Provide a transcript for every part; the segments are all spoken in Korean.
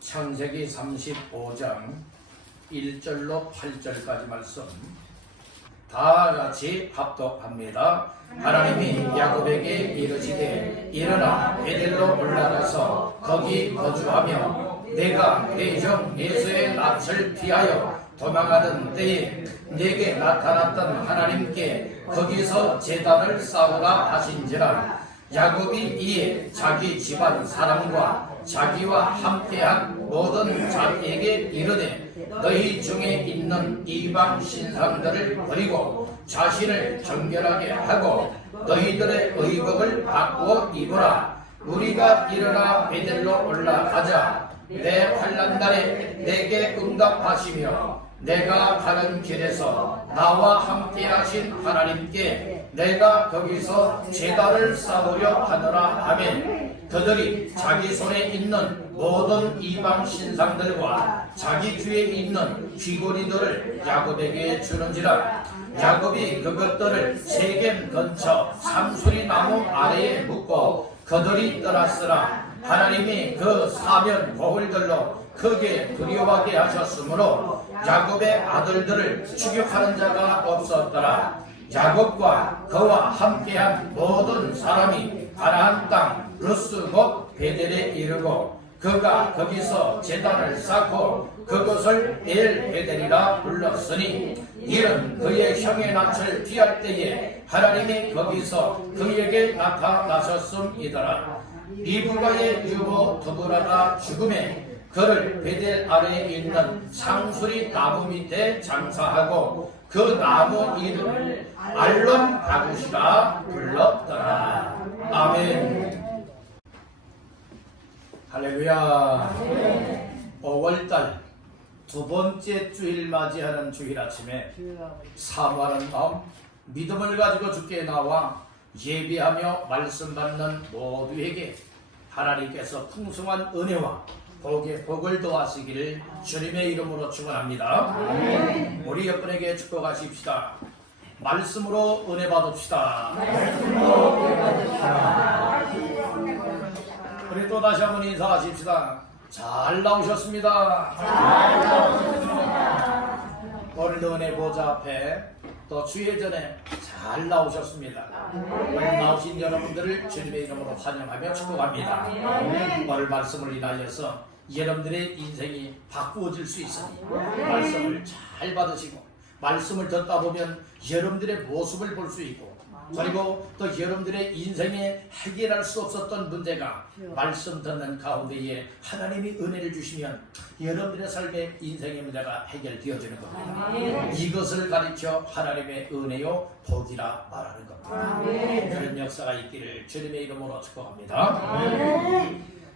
창세기 35장 1절로 8절까지 말씀 다 같이 합독합니다. 하나님이 야곱에게 이르시되 일어나 베델로 올라가서 거기 거주하며 내가 내 형 에서의 낯을 피하여 도망하던 때에 내게 나타났던 하나님께 거기서 제단을 쌓으라 하신지라. 야곱이 이에 자기 집안 사람과 자기와 함께한 모든 자기에게 이르되 너희 중에 있는 이방 신상들을 버리고 자신을 정결하게 하고 너희들의 의복을 바꾸어 입으라. 우리가 일어나 베델로 올라가자. 내 환난날에 내게 응답하시며 내가 가는 길에서 나와 함께 하신 하나님께 내가 거기서 제단을 쌓으려 하노라 하면 그들이 자기 손에 있는 모든 이방 신상들과 자기 귀에 있는 귀고리들을 야곱에게 주는지라. 야곱이 그것들을 세겜 근처 삼수리 나무 아래에 묻고 그들이 떠났으나 하나님이 그 사면 고을들로 크게 두려워하게 하셨으므로 야곱의 아들들을 추격하는 자가 없었더라. 야곱과 그와 함께한 모든 사람이 가나안 땅 루스 곧 베델에 이르고 그가 거기서 제단을 쌓고 그것을 엘 베델이라 불렀으니 이는 그의 형의 낯을 피할 때에 하나님이 거기서 그에게 나타나셨음이더라. 리브가의 유모 드보라가 죽음에 그를 베델 아래에 있는 상수리 나무 밑에 장사하고 그 나무 이름을 알론 가굿이라 불렀더라. 아멘. 할렐루야. 5월달 두 번째 주일 맞이하는 주일 아침에 사모하는 마음, 믿음을 가지고 주께 나와 예배하며 말씀 받는 모두에게 하나님께서 풍성한 은혜와 복을 더하시기를 주님의 이름으로 축원합니다. 우리 옆분에게 축복하십시다. 말씀으로 은혜 받읍시다. 우리 또 다시 한번 인사하십시다. 잘 나오셨습니다. 오늘도 은혜 보좌 앞에 또 주의 전에 잘 나오셨습니다. 오늘 나오신 여러분들을 주님의 이름으로 환영하며 축복합니다. 오늘 말씀을 인하여서 여러분들의 인생이 바꾸어질 수 있으니 말씀을 잘 받으시고 말씀을 듣다 보면 여러분들의 모습을 볼 수 있고 그리고 또 여러분들의 인생에 해결할 수 없었던 문제가 말씀 듣는 가운데에 하나님이 은혜를 주시면 여러분들의 삶의 인생의 문제가 해결되어지는 겁니다. 이것을 가르쳐 하나님의 은혜요 복이라 말하는 겁니다. 그런 역사가 있기를 주님의 이름으로 축복합니다.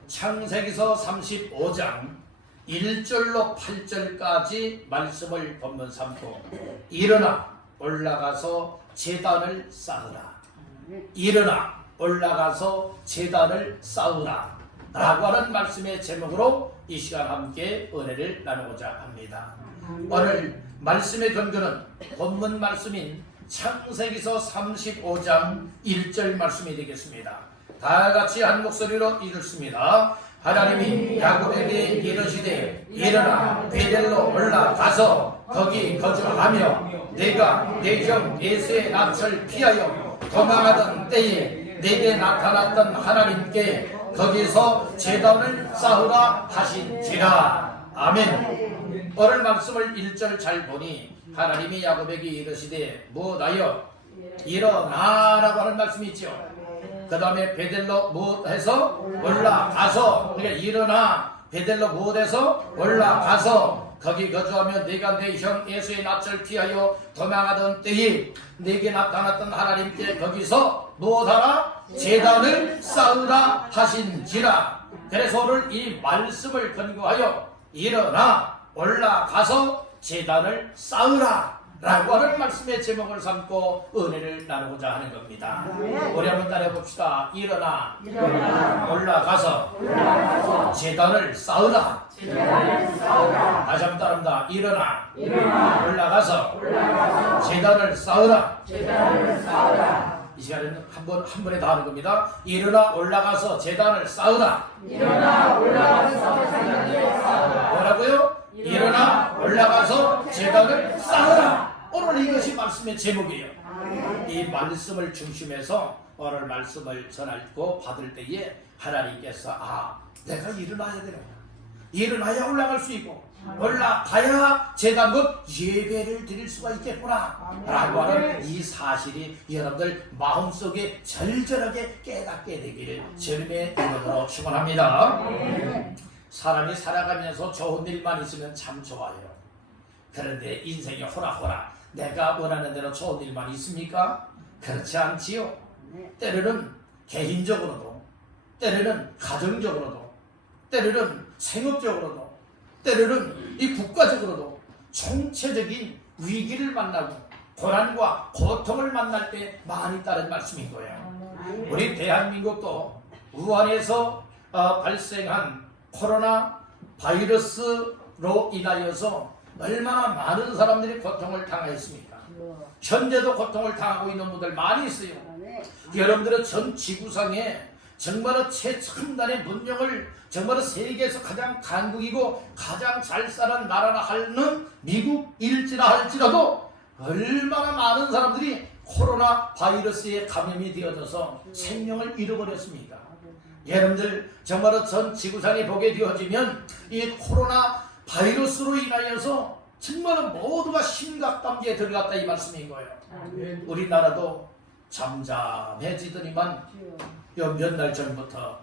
창세기서 35장 1절로 8절까지 말씀을 본문 삼고 일어나 올라가서 제단을 쌓으라. 일어나 올라가서 제단을 쌓으라 라고 하는 말씀의 제목으로 이 시간 함께 은혜를 나누고자 합니다. 오늘 말씀의 근거는 본문 말씀인 창세기서 35장 1절 말씀이 되겠습니다. 다 같이 한 목소리로 읽습니다. 하나님이 야곱에게 이르시되 일어나 베델로 올라가서 거기 거주하며 내가 내 형 에서의 낯을 피하여 도망하던 때에 내게 나타났던 하나님께 거기서 제단을 쌓으라 하신지라. 아멘. 오늘 말씀을 1절 잘 보니 하나님이 야곱에게 이르시되 무엇하여 일어나라고 하는 말씀이 있죠. 그 다음에 베델로 무엇해서 올라가서, 그러니까 일어나 베델로 무엇해서 올라가서 거기 거주하며 내가 내 형 에서의 낯을 피하여 도망하던 때에 내게 나타났던 하나님께 거기서 무엇하라? 제단을 쌓으라 하신지라. 그래서 오늘 이 말씀을 근거하여 일어나 올라가서 제단을 쌓으라 라고 하는 말씀의 제목을 삼고 은혜를 나누고자 하는 겁니다. 우리 한번 따라해봅시다. 일어나 올라가서 제단을 쌓으라. 다시 한번 따라합니다. 일어나 올라가서 제단을 쌓으라. 이 시간에는 한 번에 다 하는 겁니다. 일어나 올라가서 제단을 쌓으라. 일어나 올라가서 제단을 쌓으라. 뭐라고요? 일어나 올라가서 제단을 쌓으라. 오늘 이것이 말씀의 제목이에요. 이 말씀을 중심해서 오늘 말씀을 전하고 받을 때에 하나님께서 내가 일어나야 되는구나. 일어나야 올라갈 수 있고 올라가야 제단 곧 예배를 드릴 수가 있겠구나 라고 하는 이 사실이 여러분들 마음속에 절절하게 깨닫게 되기를 주님의 이름으로 축원합니다. 사람이 살아가면서 좋은 일만 있으면 참 좋아요. 그런데 인생이 호락호락 내가 원하는 대로 좋은 일만 있습니까? 그렇지 않지요. 때로는 개인적으로도, 때로는 가정적으로도, 때로는 생업적으로도, 때로는 이 국가적으로도 총체적인 위기를 만나고 고난과 고통을 만날 때 많이 따른 말씀인 거예요. 우리 대한민국도 우한에서 발생한 코로나 바이러스로 인하여서 얼마나 많은 사람들이 고통을 당하였습니까? 현재도 고통을 당하고 있는 분들 많이 있어요. 여러분들은 전 지구상에 정말로 최첨단의 문명을 정말로 세계에서 가장 강국이고 가장 잘 사는 나라라 하는 미국일지라 할지라도 얼마나 많은 사람들이 코로나 바이러스에 감염이 되어져서 생명을 잃어버렸습니까? 여러분들 정말로 전 지구상에 보게 되어지면 이 코로나 바이러스로 인하여서 정말로 모두가 심각 단계에 들어갔다 이 말씀인 거예요. 우리나라도 잠잠해지더니만 몇 날 전부터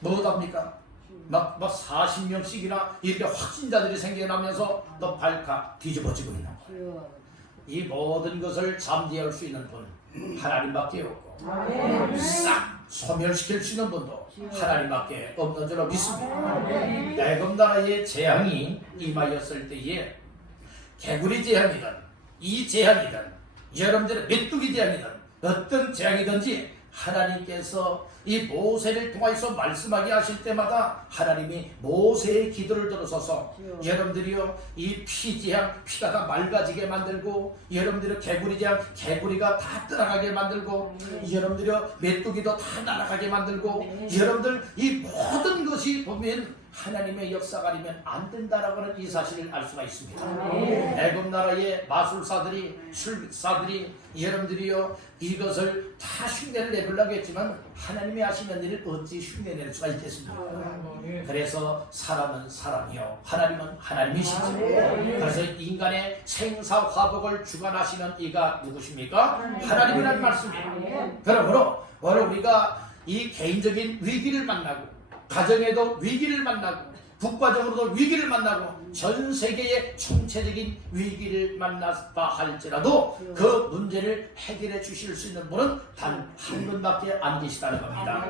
뭐답니까? 막 40명씩이나 이렇게 확진자들이 생겨나면서 또 발칵 뒤집어지고 있는 거예요. 이 모든 것을 잠재울 수 있는 분 하나님밖에 없고 싹 소멸시킬 수 있는 분도 하나님밖에 없는 줄로 믿습니다. 애굽 나라의 재앙이 임하였을 때에 개구리 재앙이든 이 재앙이든 여러분들의 메뚜기 재앙이든 어떤 재앙이든지 하나님께서 이 모세를 통해서 말씀하게 하실 때마다 하나님이 모세의 기도를 들어서서 여러분들이요 이 피재앙 피가 다 맑아지게 만들고 여러분들이 개구리재앙 개구리가 다 떠나가게 만들고 여러분들이요 메뚜기도 다 날아가게 만들고 여러분들 이 모든 것이 보면 하나님의 역사가 아니면 안 된다라고 하는 이 사실을 알 수가 있습니다. 애굽 나라의 마술사들이 술사들이 여러분들이요 이것을 다 흉내를 내보려고 했지만 하나님이 하시는 일을 어찌 흉내낼 수가 있겠습니까? 그래서 사람은 사람이요 하나님은 하나님이시죠. 그래서 인간의 생사화복을 주관하시는 이가 누구십니까? 하나님이라는 말씀이에요. 그러므로 오늘 우리가 이 개인적인 위기를 만나고 가정에도 위기를 만나고 국가적으로도 위기를 만나고 전 세계의 총체적인 위기를 만났다 할지라도 그 문제를 해결해 주실 수 있는 분은 단 한 분밖에 안 계시다는 겁니다.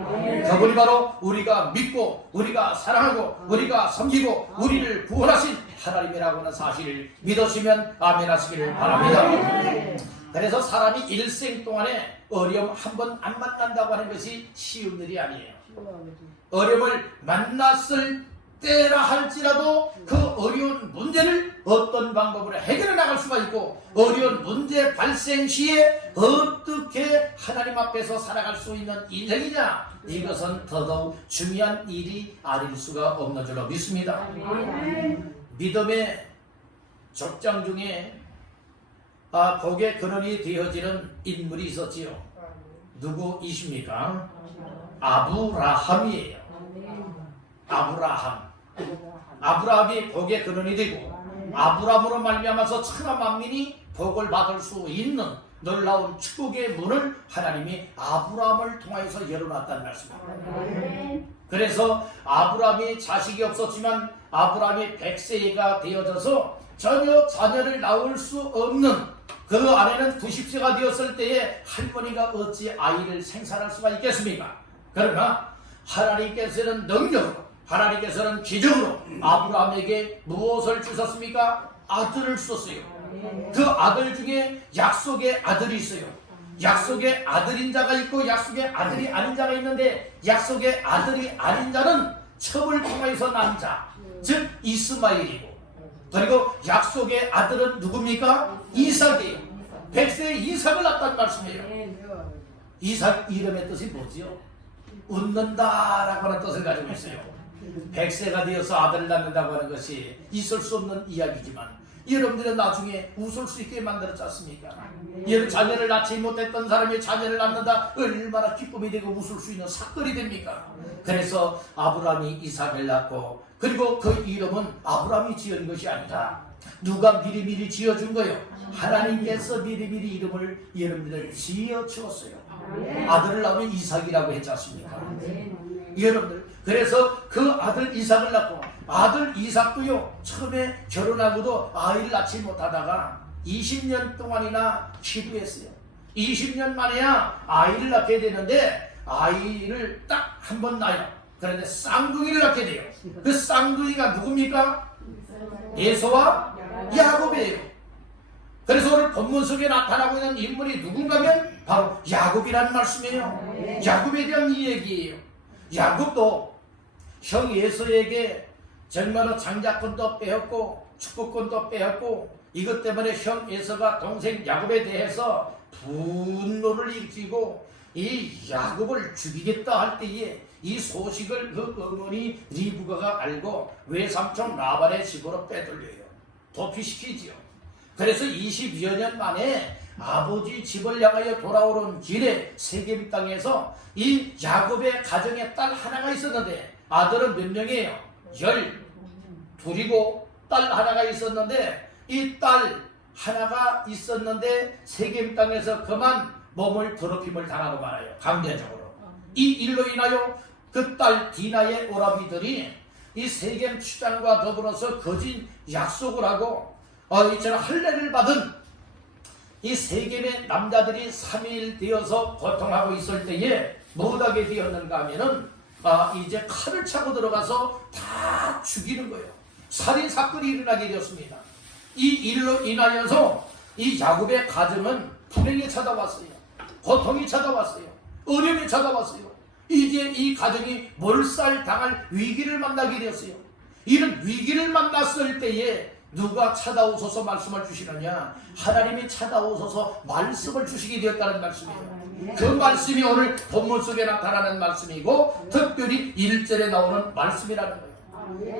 그분이 바로 우리가 믿고 우리가 사랑하고 우리가 섬기고 우리를 구원하신 하나님이라고 하는 사실을 믿으시면 아멘 하시기를 바랍니다. 그래서 사람이 일생 동안에 어려움 한 번 안 만난다고 하는 것이 쉬운 일이 아니에요. 어려움을 만났을 때라 할지라도 그 어려운 문제를 어떤 방법으로 해결해 나갈 수가 있고 어려운 문제 발생 시에 어떻게 하나님 앞에서 살아갈 수 있는 인생이냐 이것은 더더욱 중요한 일이 아닐 수가 없는 줄로 믿습니다. 믿음의 족장 중에 복의 근원이 되어지는 인물이 있었지요. 누구이십니까? 아브라함이에요. 아브라함이 복의 근원이 되고 아브라함으로 말미암아서 천하 만민이 복을 받을 수 있는 놀라운 축복의 문을 하나님이 아브라함을 통해서 열어놨다는 말씀입니다. 그래서 아브라함이 자식이 없었지만 아브라함이 100세가 되어져서 전혀 자녀를 낳을 수 없는 그 아내는 90세가 되었을 때에 할머니가 어찌 아이를 생산할 수가 있겠습니까? 그러나 하나님께서는 능력으로 하나님께서는 기적으로 아브라함에게 무엇을 주셨습니까? 아들을 주셨어요. 그 아들 중에 약속의 아들이 있어요. 약속의 아들인 자가 있고 약속의 아들이 아닌 자가 있는데 약속의 아들이 아닌 자는 첩을 통해서 난 자, 즉 이스마엘이고 그리고 약속의 아들은 누굽니까? 이삭이에요. 100세의 이삭을 낳았다는 말씀이에요. 이삭 이름의 뜻이 뭐지요? 웃는다라고 하는 뜻을 가지고 있어요. 100세가 되어서 아들을 낳는다고 하는 것이 있을 수 없는 이야기지만 여러분들은 나중에 웃을 수 있게 만들었지 않습니까? 여러분 자녀를 낳지 못했던 사람이 자녀를 낳는다 얼마나 기쁨이 되고 웃을 수 있는 사건이 됩니까? 그래서 아브라함이 이삭을 낳고 그리고 그 이름은 아브라함이 지은 것이 아니라 누가 미리미리 지어준 거예요? 하나님께서 미리미리 이름을 여러분들 지어주었어요. 아들을 낳으면 이삭이라고 했지 않습니까? 여러분들 그래서 그 아들 이삭을 낳고 아들 이삭도요 처음에 결혼하고도 아이를 낳지 못하다가 20년 동안이나 기도했어요. 20년 만에야 아이를 낳게 되는데 아이를 딱 한 번 낳아요. 그런데 쌍둥이를 낳게 돼요. 그 쌍둥이가 누굽니까? 에서와 야곱이에요. 그래서 오늘 본문 속에 나타나고 있는 인물이 누군가면 바로 야곱이라는 말씀이에요. 야곱에 대한 이 얘기예요. 야곱도 형 에서에게 정말로 장자권도 빼앗고 축구권도 빼앗고 이것 때문에 형 에서가 동생 야곱에 대해서 분노를 일으키고 이 야곱을 죽이겠다 할 때에 이 소식을 그 어머니 리브가가 알고 외삼촌 라반의 집으로 빼돌려요. 도피시키지요. 그래서 20여 년 만에 아버지 집을 향하여 돌아오는 길에 세겜 땅에서 이 야곱의 가정에 딸 하나가 있었는데 아들은 몇 명이에요? 12이고 딸 하나가 있었는데 이 딸 하나가 있었는데 세겜 땅에서 그만 몸을 더럽힘을 당하고 말아요. 강제적으로. 이 일로 인하여 그 딸 디나의 오라비들이 이 세겜 추장과 더불어서 거짓 약속을 하고 이처럼 할례를 받은 이 세겜의 남자들이 3일 되어서 고통하고 있을 때에 뭐하게 되었는가 하면은 이제 칼을 차고 들어가서 다 죽이는 거예요. 살인사건이 일어나게 되었습니다. 이 일로 인하여서 이 야곱의 가정은 불행이 찾아왔어요. 고통이 찾아왔어요. 어려움이 찾아왔어요. 이제 이 가정이 몰살당할 위기를 만나게 되었어요. 이런 위기를 만났을 때에 누가 찾아오셔서 말씀을 주시느냐? 하나님이 찾아오셔서 말씀을 주시게 되었다는 말씀이에요. 그 말씀이 오늘 본문 속에 나타나는 말씀이고 특별히 1절에 나오는 말씀이라는 거예요.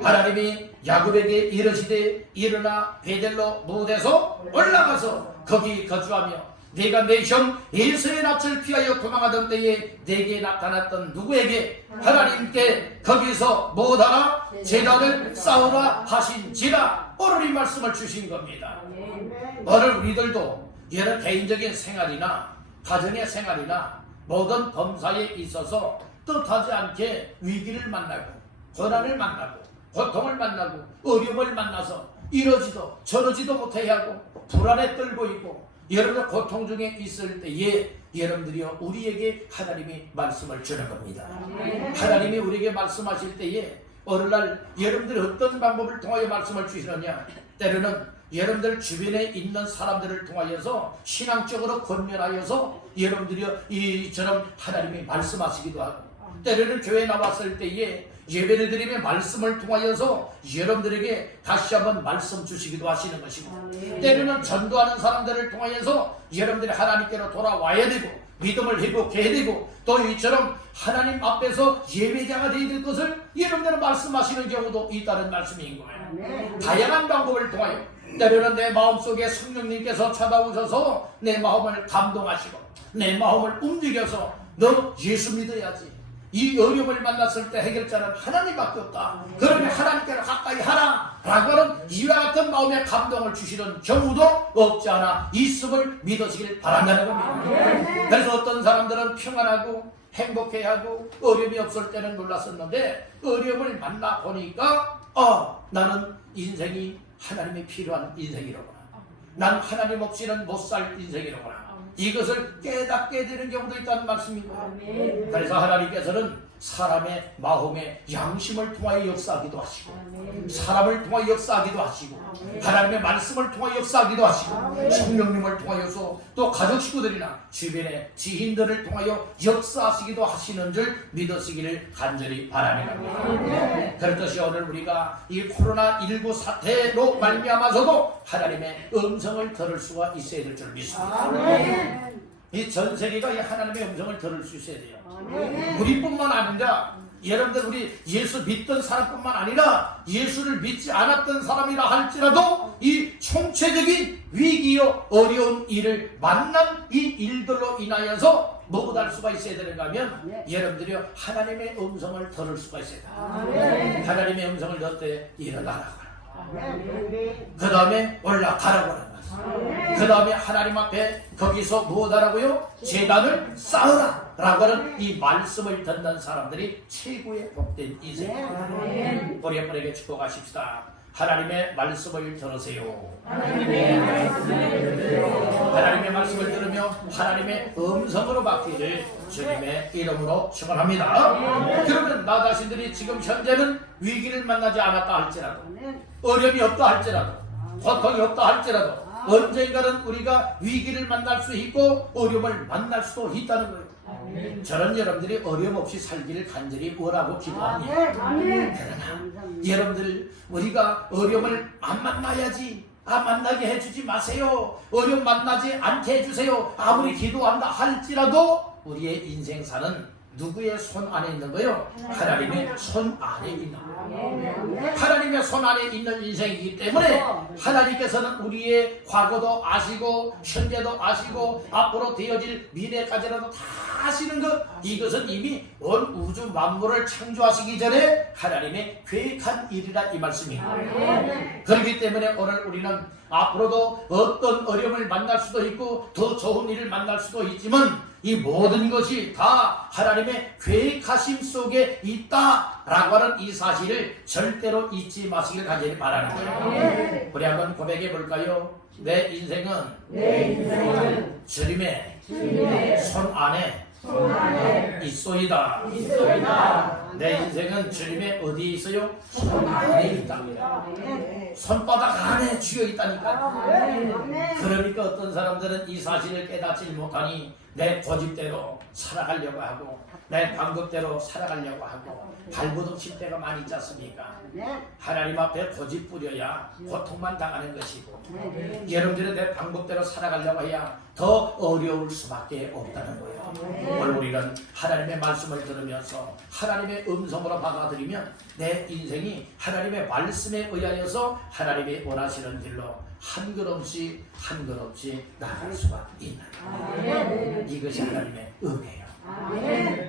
하나님이 야곱에게 이르시되 일어나 베델로 무대에서 올라가서 거기 거주하며 내가 내 형 에서의 낯을 피하여 도망하던 때에 내게 나타났던 누구에게 하나님께 거기서 못하라 제단을 쌓으라 하신지라 오늘 이 말씀을 주신 겁니다. 오늘 우리들도 여러 개인적인 생활이나 가정의 생활이나 모든 범사에 있어서 뜻하지 않게 위기를 만나고 고난을 만나고 고통을 만나고 어려움을 만나서 이러지도 저러지도 못해 하고 불안에 떨고 있고 여러분들 고통 중에 있을 때에 여러분들이요 우리에게 하나님이 말씀을 주는 겁니다. 하나님이 우리에게 말씀하실 때에 오늘날 여러분들이 어떤 방법을 통하여 말씀을 주시느냐? 때로는 여러분들 주변에 있는 사람들을 통하여서 신앙적으로 권면하여서 여러분들이요 이처럼 하나님이 말씀하시기도 하고 때로는 교회에 나왔을 때에 예배를 드리며 말씀을 통하여서 여러분들에게 다시 한번 말씀 주시기도 하시는 것이고 때로는 전도하는 사람들을 통하여서 여러분들이 하나님께로 돌아와야 되고 믿음을 회복해야 되고 또 이처럼 하나님 앞에서 예배자가 되어야 될 것을 여러분들은 말씀하시는 경우도 있다는 말씀인 거예요. 다양한 방법을 통하여 때로는 내 마음속에 성령님께서 찾아오셔서 내 마음을 감동하시고 내 마음을 움직여서 너 예수 믿어야지. 이 어려움을 만났을 때 해결자는 하나님밖에 없다. 그러면 하나님께로 가까이 하라 라고 하는 이와 같은 마음의 감동을 주시는 경우도 없지 않아 있음을 믿으시길 바란다는 겁니다. 그래서 어떤 사람들은 평안하고 행복해하고 어려움이 없을 때는 놀랐었는데 어려움을 만나보니까 나는 인생이 하나님이 필요한 인생이로구나. 난 하나님 없이는 못 살 인생이로구나. 이것을 깨닫게 되는 경우도 있다는 말씀입니다. 그래서 하나님께서는 사람의 마음의 양심을 통하여 역사하기도 하시고 사람을 통하여 역사하기도 하시고 하나님의 말씀을 통하여 역사하기도 하시고 성령님을 통하여서 또 가족 식구들이나 주변의 지인들을 통하여 역사하시기도 하시는 줄 믿으시기를 간절히 바랍니다. 그렇듯이 오늘 우리가 이 코로나19 사태로 말미암아서도 하나님의 음성을 들을 수가 있어야 될 줄 믿습니다. 이 전 세계가 이 하나님의 음성을 들을 수 있어야 돼요. 아멘. 우리뿐만 아니라 여러분들 우리 예수 믿던 사람뿐만 아니라 예수를 믿지 않았던 사람이라 할지라도 이 총체적인 위기요 어려운 일을 만난 이 일들로 인하여서 뭐가 할 수가 있어야 되는가 하면 여러분들이 하나님의 음성을 들을 수가 있어야 돼요. 아멘. 하나님의 음성을 넣을 일어나라고 아멘. 그 다음에 올라가라고 하는 거예요. 그 다음에 하나님 앞에 거기서 무엇하라고요? 제단을 쌓으라 라고 하는 이 말씀을 듣는 사람들이 최고의 복된 인생입니다. 우리 한번에게 축복하십시다. 하나님의 말씀을 들으세요. 하나님의 말씀을 들으세요. 하나님의 말씀을 들으며 하나님의 음성으로 바뀌기를 주님의 이름으로 축원합니다. 그러면 나 자신들이 지금 현재는 위기를 만나지 않았다 할지라도, 어려움이 없다 할지라도, 고통이 없다 할지라도 언젠가는 우리가 위기를 만날 수 있고 어려움을 만날 수도 있다는 거예요. 저는 여러분들이 어려움 없이 살기를 간절히 원하고 기도합니다. 그러나 여러분들 우리가 어려움을 안 만나야지, 만나게 해주지 마세요, 어려움 만나지 않게 해주세요, 아무리 기도한다 할지라도 우리의 인생사는 누구의 손 안에 있는 거예요? 하나님의 손 안에 있는 거예요. 하나님의 손 안에 있는 인생이기 때문에 하나님께서는 우리의 과거도 아시고 현재도 아시고 앞으로 되어질 미래까지라도 다 아시는 것, 이것은 이미 온 우주 만물을 창조하시기 전에 하나님의 계획한 일이라 이 말씀입니다. 그렇기 때문에 오늘 우리는 앞으로도 어떤 어려움을 만날 수도 있고 더 좋은 일을 만날 수도 있지만 이 모든 것이 다 하나님의 계획하심 속에 있다라고 하는 이 사실을 절대로 잊지 마시길 간절히 바라는 거예요. 우리 한번 고백해 볼까요? 내 인생은 주님의 손 안에 있소이다. 내 인생은 주님의 어디에 있어요? 손 안에 있다. 손바닥 안에 쥐어 있다니까. 그러니까 어떤 사람들은 이 사실을 깨닫지 못하니 내 고집대로 살아가려고 하고 내 방법대로 살아가려고 하고 발버둥 칠 때가 많이 있지 않습니까? 하나님 앞에 고집 부려야 고통만 당하는 것이고 여러분들은 내 방법대로 살아가려고 해야 더 어려울 수밖에 없다는 거예요. 오늘 우리는 하나님의 말씀을 들으면서 하나님의 음성으로 받아들이면 내 인생이 하나님의 말씀에 의하여서 하나님이 원하시는 길로 한 걸음씩 한 걸음씩 나갈 수가 있는 이것이 하나님의 은혜예요.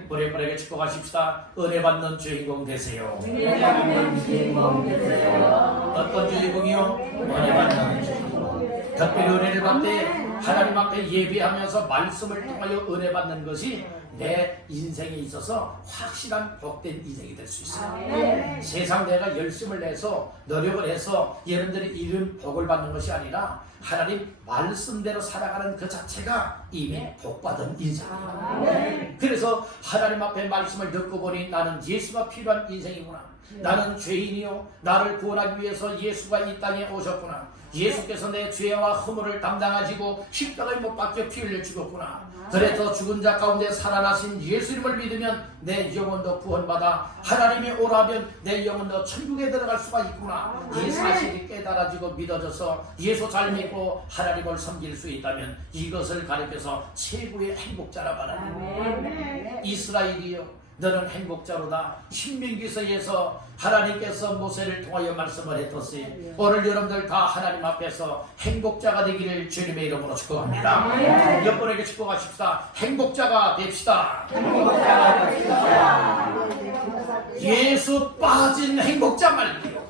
우리 분에게 축복하십시다. 은혜 받는 주인공 되세요. 어떤 주인공이요? 은혜 받는 주인공. 특별히 은혜를 받되 하나님 앞에 예배하면서 말씀을 통하여 은혜 받는 것이 내 인생에 있어서 확실한 복된 인생이 될 수 있어요. 세상 내가 열심을 내서 노력을 해서 여러분들이 이룬 복을 받는 것이 아니라 하나님 말씀대로 살아가는 그 자체가 이미 복받은 인생이에요. 그래서 하나님 앞에 말씀을 듣고 보니 나는 예수가 필요한 인생이구나. 나는 죄인이요, 나를 구원하기 위해서 예수가 이 땅에 오셨구나. 예수께서 내 죄와 허물을 담당하시고 십자가에 못 박혀 피 흘려 죽었구나. 그래서 죽은 자 가운데 살아나신 예수님을 믿으면 내 영혼도 구원받아 하나님이 오라면 내 영혼도 천국에 들어갈 수가 있구나. 이 사실이 깨달아지고 믿어져서 예수 잘 믿고 하나님을 섬길 수 있다면 이것을 가리켜서 최고의 행복자라 말하는 이스라엘이요, 너는 행복자로다. 신명기서에서 하나님께서 모세를 통하여 말씀을 했듯이 오늘 여러분들 다 하나님 앞에서 행복자가 되기를 주님의 이름으로 축복합니다. 여러분에게 축복하십시다. 행복자가 됩시다. 예수 빠진 행복자 말고요,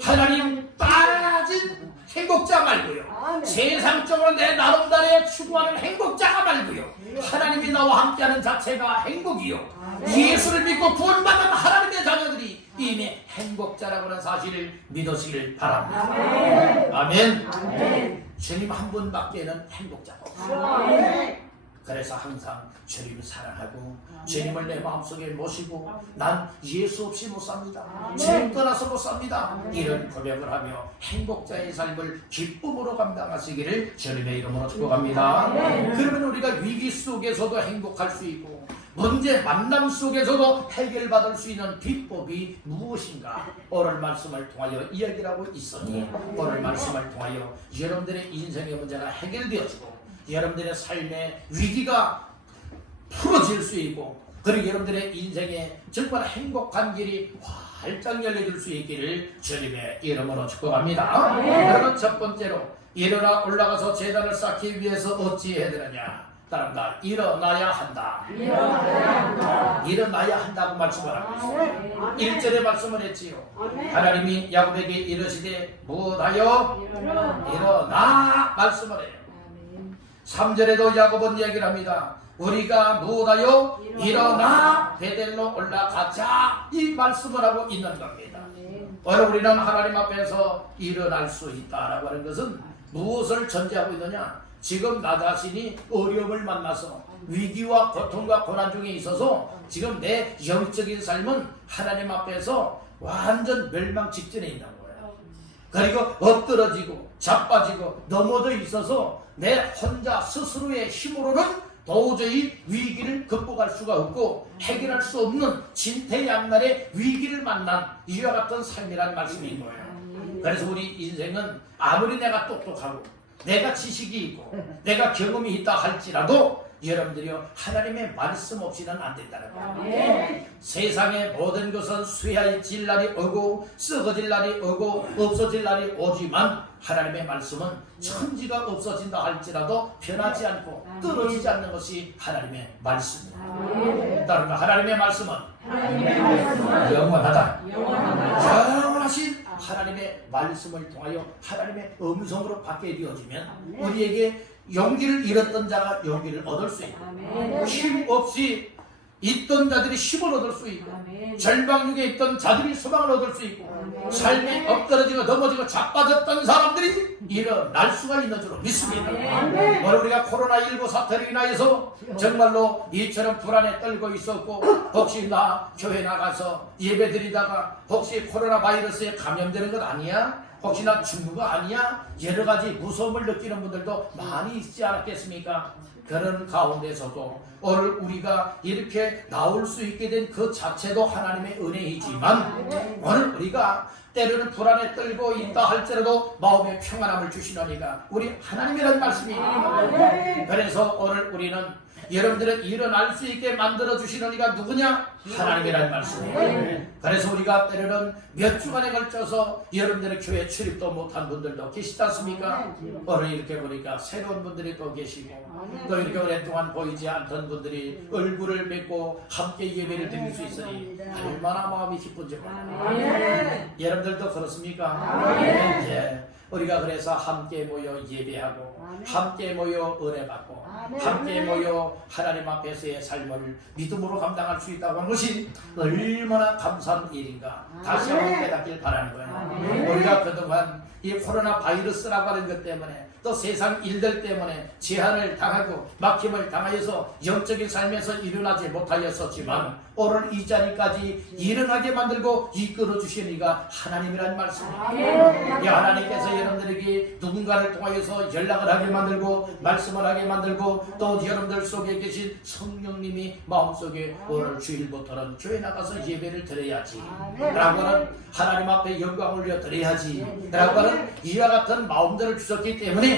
하나님 빠진 행복자 말고요, 세상적으로 내 나름대로 추구하는 행복자가 말고요, 하나님이 나와 함께하는 자체가 행복이요, 예수를 믿고 구원받은 하나님의 자녀들이 이미 행복자라고 하는 사실을 믿으시길 바랍니다. 아멘. 주님 한 분밖에는 행복자가 없어요. 그래서 항상 주님을 사랑하고 주님을 내 마음속에 모시고 난 예수 없이 못 삽니다, 주님 떠나서 못 삽니다, 이런 고백을 하며 행복자의 삶을 기쁨으로 감당하시기를 주님의 이름으로 축복합니다. 그러면 우리가 위기 속에서도 행복할 수 있고 문제 만남 속에서도 해결받을 수 있는 비법이 무엇인가, 오늘 말씀을 통하여 이야기를 하고 있으니 오늘 말씀을 통하여 여러분들의 인생의 문제가 해결되어지고 여러분들의 삶의 위기가 풀어질 수 있고, 그리고 여러분들의 인생에 정말 행복한 길이 활짝 열려줄 수 있기를 주님의 이름으로 축복합니다. 그러면 첫 번째로 일어나 올라가서 제단을 쌓기 위해서 어찌해야 되느냐? 따릅니다. 일어나야 한다. 일어나야 한다고 말씀을 하고 있어요. 1절에 말씀을 했지요. 하나님이 야곱에게 이르시되 무엇하여? 일어나 말씀을 해요. 3절에도 야곱은 얘기를 합니다. 우리가 무엇하여? 일어나 베델로 올라가자, 이 말씀을 하고 있는 겁니다. 오늘 우리는 하나님 앞에서 일어날 수 있다라고 하는 것은 무엇을 전제하고 있느냐? 지금 나 자신이 어려움을 만나서 위기와 고통과 고난 중에 있어서 지금 내 영적인 삶은 하나님 앞에서 완전 멸망 직전에 있는 거예요. 그리고 엎드러지고 자빠지고 넘어져 있어서 내 혼자 스스로의 힘으로는 도저히 위기를 극복할 수가 없고 해결할 수 없는 진퇴양난의 위기를 만난 이와 같은 삶이라는 말씀인 거예요. 그래서 우리 인생은 아무리 내가 똑똑하고 내가 지식이 있고 내가 경험이 있다 할지라도 여러분들이요, 하나님의 말씀 없이는 안 된다는 거예요. 세상의 모든 것은 쇠해질 날이 오고 썩어질 날이 오고 없어질 날이 오지만 하나님의 말씀은 천지가 없어진다 할지라도 변하지 않고 떨어지지 않는 것이 하나님의 말씀입니다. 따라서 하나님의 말씀은 영원하다. 영원하신 하나님의 말씀을 통하여 하나님의 음성으로 받게 되어지면 우리에게 용기를 잃었던 자가 용기를 얻을 수 있고, 힘 없이 있던 자들이 힘을 얻을 수 있고, 절망 중에 있던 자들이 소망을 얻을 수 있고, 삶에 엎드러지고 넘어지고 자빠졌던 사람들이 일어날 수가 있는 줄로 믿습니다. 오늘 우리가 코로나19 사태로 인하여서 정말로 이처럼 불안에 떨고 있었고, 혹시 나 교회 나가서 예배 드리다가 혹시 코로나 바이러스에 감염되는 것 아니야? 혹시 나 죽는 거 아니야? 여러 가지 무서움을 느끼는 분들도 많이 있지 않았겠습니까? 그런 가운데서도 오늘 우리가 이렇게 나올 수 있게 된 그 자체도 하나님의 은혜이지만, 오늘 우리가 때로는 불안에 떨고 있다 할지라도 마음의 평안함을 주시노니가 우리 하나님이라는 말씀이에요. 그래서 오늘 우리는 여러분들은 일어날 수 있게 만들어 주시는 이가 누구냐? 하나님이라는 말씀이에요. 그래서 우리가 때로는 몇 주간에 걸쳐서 여러분들의 교회 출입도 못한 분들도 계시지 않습니까? 오늘 이렇게 보니까 새로운 분들이 또 계시고, 또 이렇게 오랫동안 보이지 않던 분들이 얼굴을 뵙고 함께 예배를 드릴 수 있으니 얼마나 마음이 기쁜지 몰라요. 여러분들도 그렇습니까? 예. 우리가 그래서 함께 모여 예배하고 함께 모여 은혜 받고 함께 모여 하나님 앞에서의 삶을 믿음으로 감당할 수 있다고 하는 것이 얼마나 감사한 일인가 다시 한번 깨닫길 바라는 거예요. 우리가 그동안 이 코로나 바이러스라고 하는 것 때문에 또 세상 일들 때문에 제한을 당하고 막힘을 당하여서 영적인 삶에서 일어나지 못하였었지만 오늘 이 자리까지 일어나게 만들고 이끌어 주신 이가 하나님이라는 말씀입니다. 이 하나님께서 여러분들에게 누군가를 통하여서 연락을 하게 만들고 말씀을 하게 만들고 또 여러분들 속에 계신 성령님이 마음속에 오늘 주일부터는 교회 나가서 예배를 드려야지 라고 하는 하나님 앞에 영광 올려 드려야지 라고 하는 이와 같은 마음들을 주셨기 때문에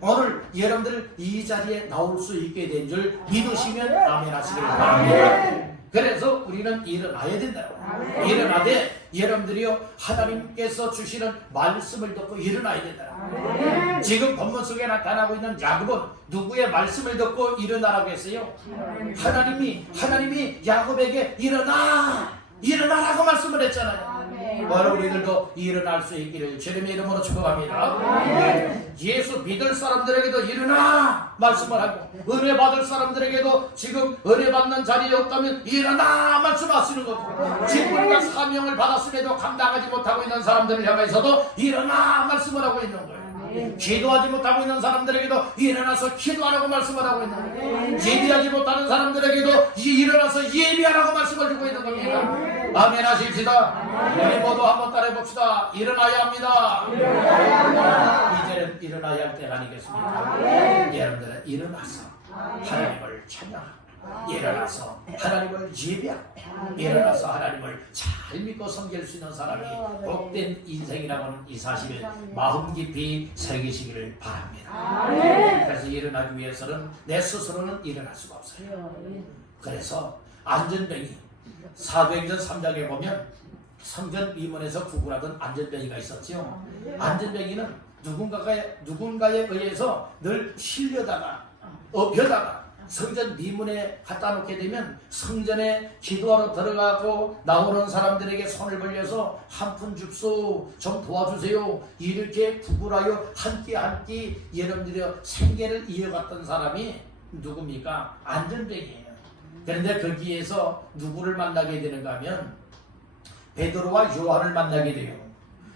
오늘 여러분들 이 자리에 나올 수 있게 된 줄 믿으시면 아멘 하시길 바랍니다. 그래서 우리는 일어나야 된다. 일어나되 여러분들이요 하나님께서 주시는 말씀을 듣고 일어나야 된다. 지금 본문 속에 나타나고 있는 야곱은 누구의 말씀을 듣고 일어나라고 했어요? 하나님이 야곱에게 일어나라고 말씀을 했잖아요. 오늘 우리들도 일어날 수 있기를 주님의 이름으로 축복합니다. 예수 믿을 사람들에게도 일어나 말씀을 하고 은혜 받을 사람들에게도 지금 은혜 받는 자리에 없다면 일어나 말씀하시는 거고, 직분과 사명을 받았음에도 감당하지 못하고 있는 사람들을 향해서도 일어나 말씀을 하고 있는 거예요. 기도하지 못하고 있는 사람들에게도 일어나서 기도하라고 말씀을 하고 있는 거예요. 예비하지 못하는 사람들에게도 일어나서 예비하라고 말씀을 주고 있는 겁니다. 아멘 하십시다. 우리 모두 한번 따라해 봅시다. 일어나야 합니다. 이제는 일어나야 할 때가 아니겠습니까? 여러분들은 일어나서 하나님을 찬양하고 일어나서 하나님을 예배하고 일어나서 하나님을 잘 믿고 섬길 수 있는 사람이 복된 인생이라고는 이 사실을 마음 깊이 새기시기를 바랍니다. 그래서 일어나기 위해서는 내 스스로는 일어날 수가 없어요. 그래서 안전뱅이 사도행전 3장에 보면 성전 미문에서 구걸하던 안전뱅이가 있었죠. 안전뱅이는 누군가에 의해서 늘 실려다가 업혀다가 성전 미문에 갖다 놓게 되면 성전에 기도하러 들어가고 나오는 사람들에게 손을 벌려서 한 푼 줍소, 좀 도와주세요, 이렇게 구걸하여 한 끼 여러분들이 생계를 이어갔던 사람이 누굽니까? 안전뱅이에요. 그런데 거기에서 누구를 만나게 되는가 하면 베드로와 요한을 만나게 돼요.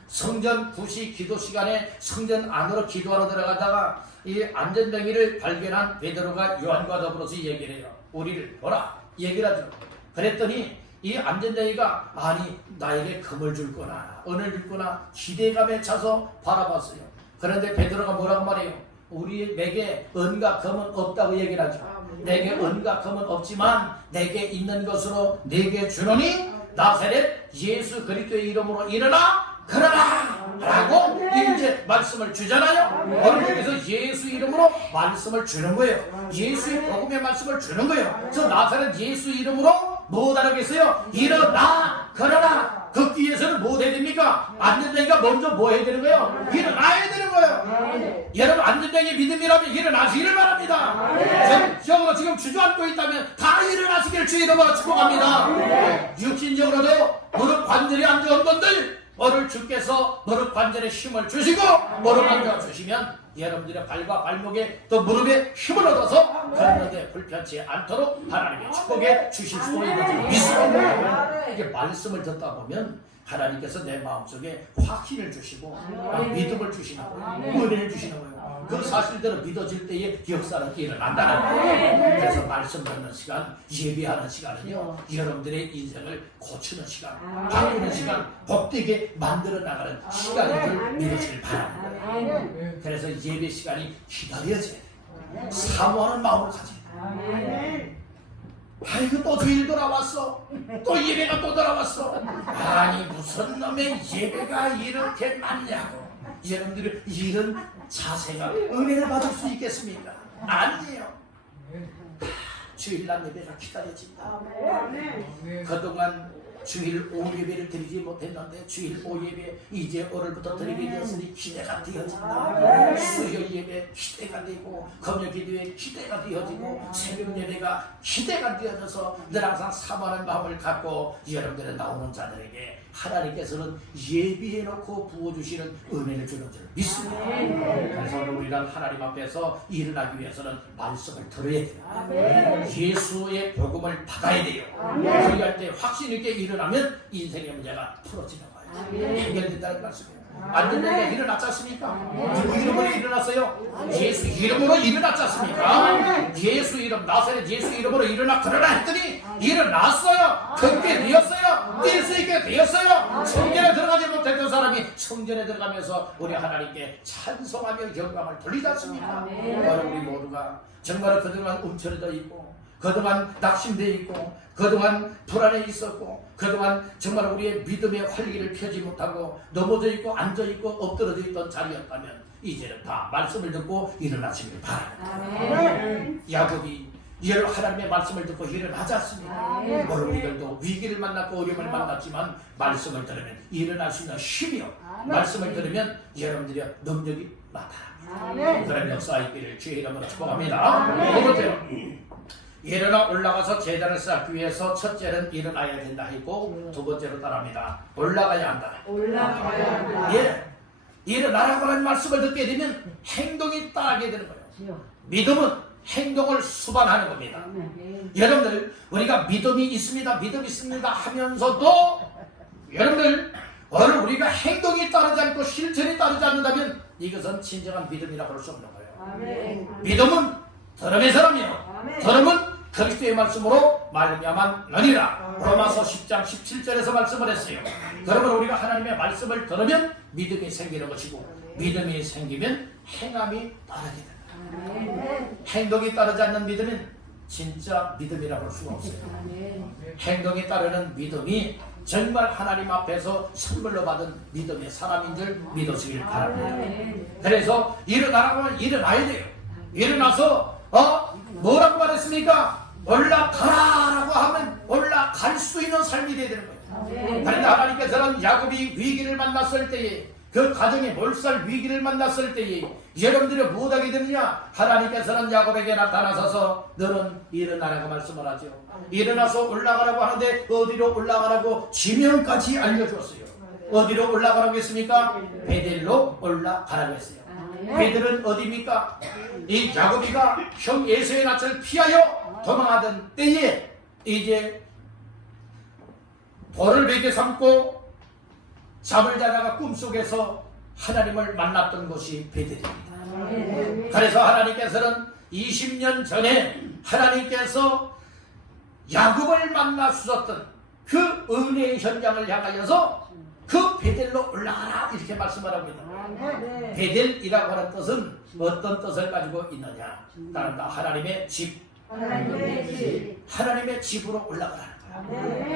성전 구시 기도 시간에 성전 안으로 기도하러 들어가다가 이 안전뱅이를 발견한 베드로가 요한과 더불어서 얘기를 해요. 우리를 보라, 얘기를 하죠. 그랬더니 이 안전뱅이가 아니 나에게 금을 줄 거나 은을 줄 거나 기대감에 차서 바라봤어요. 그런데 베드로가 뭐라고 말해요? 우리에게 은과 금은 없다고 얘기를 하죠. 내게 은과 금은 없지만 내게 있는 것으로 내게 주노니 나사렛 예수 그리스도의 이름으로 일어나 그러나 라고 이제 말씀을 주잖아요. 여기서 예수 이름으로 말씀을 주는 거예요. 예수의 복음의 말씀을 주는 거예요. 저 나사렛 예수 이름으로 뭐하라겠어요? 일어나 그러나 걷기 위해서는 뭐 해야 됩니까? 안전뱅이가 먼저 뭐 해야 되는 거예요? 일어나야 되는 거예요. 여러분 안전뱅이 믿음이라면 일어나시기를 바랍니다. 정적으로 지금 주저앉고 있다면 다 일어나시기를 주의 이름으로 축복합니다. 육신적으로도 무릎 관절이 안 좋은 분들 오늘 주께서 무릎 관절에 힘을 주시고 무릎 앉아 주시면 여러분들의 발과 발목에 또 무릎에 힘을 얻어서 걷는데 불편치 않도록 하나님의 축복에 주실 수 있는 줄 믿습니다. 이게 말씀을 듣다 보면 하나님께서 내 마음속에 확신을 주시고 믿음을 주시는 거예요. 은혜를 주시는 거예요. 그 사실대로 믿어질 때에 역사는 일어난다는 거예요. 그래서 말씀 듣는 시간, 예배하는 시간은요, 여러분들의 인생을 고치는 시간, 바꾸는 시간, 복되게 만들어 나가는 시간인 줄 믿으시길 바랍니다. 그래서 예배 시간이 기다려져야 돼요. 사모하는 마음을 가져야 돼요. 아이고 또 주일 돌아왔어, 또 예배가 또 돌아왔어. 아니 무슨 놈의 예배가 이렇게 많냐고. 여러분들이 이런 자세가 은혜를 받을 수 있겠습니까? 아니에요. 주일날 예배가 기다려진다. 그동안 주일 5예배를 드리지 못했는데 주일 5예배 이제 오늘부터 드리게 되었으니 기대가 되어진다. 수요 예배 기대가 되고 금요 기도에 기대가 되어지고 새벽 예배가 기대가 되어져서 늘 항상 사모하는 마음을 갖고 여러분들의 나오는 자들에게 하나님께서는 예비해놓고 부어주시는 은혜를 주는 줄 믿습니다. 그래서 우리는 하나님 앞에서 일어나기 위해서는 말씀을 들어야 돼요. 예수의 복음을 받아야 돼요. 그럴 때 확신 있게 일어나면 인생의 문제가 풀어지는 거예요. 해결된다는 말씀이에요. 안전뱅이가 일어났지 않습니까? 누구 이름으로 일어났어요? 예수 이름으로 일어났지 않습니까? 예수 이름, 나사렛 예수 이름으로 일어나 그러나 했더니 일어났어요. 걷게 되었어요. 뛸 수 있게 되었어요. 성전에 들어가지 못했던 사람이 성전에 들어가면서 우리 하나님께 찬송하며 영광을 돌리지 않습니까? 우리 모두가 정말 그동안 움츠러져 있고 그동안 낙심되어 있고 그동안 불안해 있었고 그동안 정말 우리의 믿음의 활기를 펴지 못하고 넘어져 있고 앉아 있고 엎드러져 있던 자리였다면 이제는 다 말씀을 듣고 일어나시길 바랍니다. 야곱이 하나님의 말씀을 듣고 일어나지 않습니까? 오늘 우리들도 위기를 만났고 어려움을 만났지만 말씀을 들으면 일어날 수 있는 힘이요 말씀을 들으면 여러분들의 능력이 나타납니다. 그런 역사 있기를 주의 이름으로 축복합니다. 두 번째로 일어나 올라가서 제단을 쌓기 위해서 첫째는 일어나야 된다 했고 두 번째로 따라합니다. 올라가야 한다. 예, 일어나라고 하는 말씀을 듣게 되면 행동이 따르게 되는 거예요. 믿음은 행동을 수반하는 겁니다. 여러분들 우리가 믿음이 있습니다 하면서도 여러분들 오늘 우리가 행동이 따르지 않고 실천이 따르지 않는다면 이것은 진정한 믿음이라고 볼 수 없는 거예요. 믿음은 들음의 사람이요 들음은 그리스도의 말씀으로 말미암았느니라. 로마서 10장 17절에서 말씀을 했어요. 그러면 우리가 하나님의 말씀을 들으면 믿음이 생기는 것이고 믿음이 생기면 행함이 따르게 된다. 행동이 따르지 않는 믿음은 진짜 믿음이라고 할 수가 없어요. 행동에 따르는 믿음이 정말 하나님 앞에서 선물로 받은 믿음의 사람인 줄 믿으시길 바랍니다. 그래서 일어나라고 하면 일어나야 돼요. 일어나서 뭐라고 말했습니까? 올라가라고 하면 올라갈 수 있는 삶이 되야 되는 거예요. 그런데 하나님께서는 야곱이 위기를 만났을 때에, 그 가정의 몰살 위기를 만났을 때에 여러분들이 못하게 되느냐? 하나님께서는 야곱에게 나타나셔서 너는 일어나라고 말씀을 하죠. 일어나서 올라가라고 하는데 어디로 올라가라고 지명까지 알려주었어요. 어디로 올라가라고 했습니까? 베델로 올라가라고 했어요. 베델은 어디입니까? 이 야곱이가 형 에서의 낯을 피하여 도망하던 때에 이제 돌을 베개 삼고 잠을 자다가 꿈속에서 하나님을 만났던 곳이 베델입니다. 그래서 하나님께서는 20년 전에 하나님께서 야곱을 만나 주셨던 그 은혜의 현장을 향하여서 그 베델로 올라가라 이렇게 말씀을 합니다. 베델이라고 하는 뜻은 어떤 뜻을 가지고 있느냐? 따른다. 하나님의 집, 하나님의 집으로 올라가라.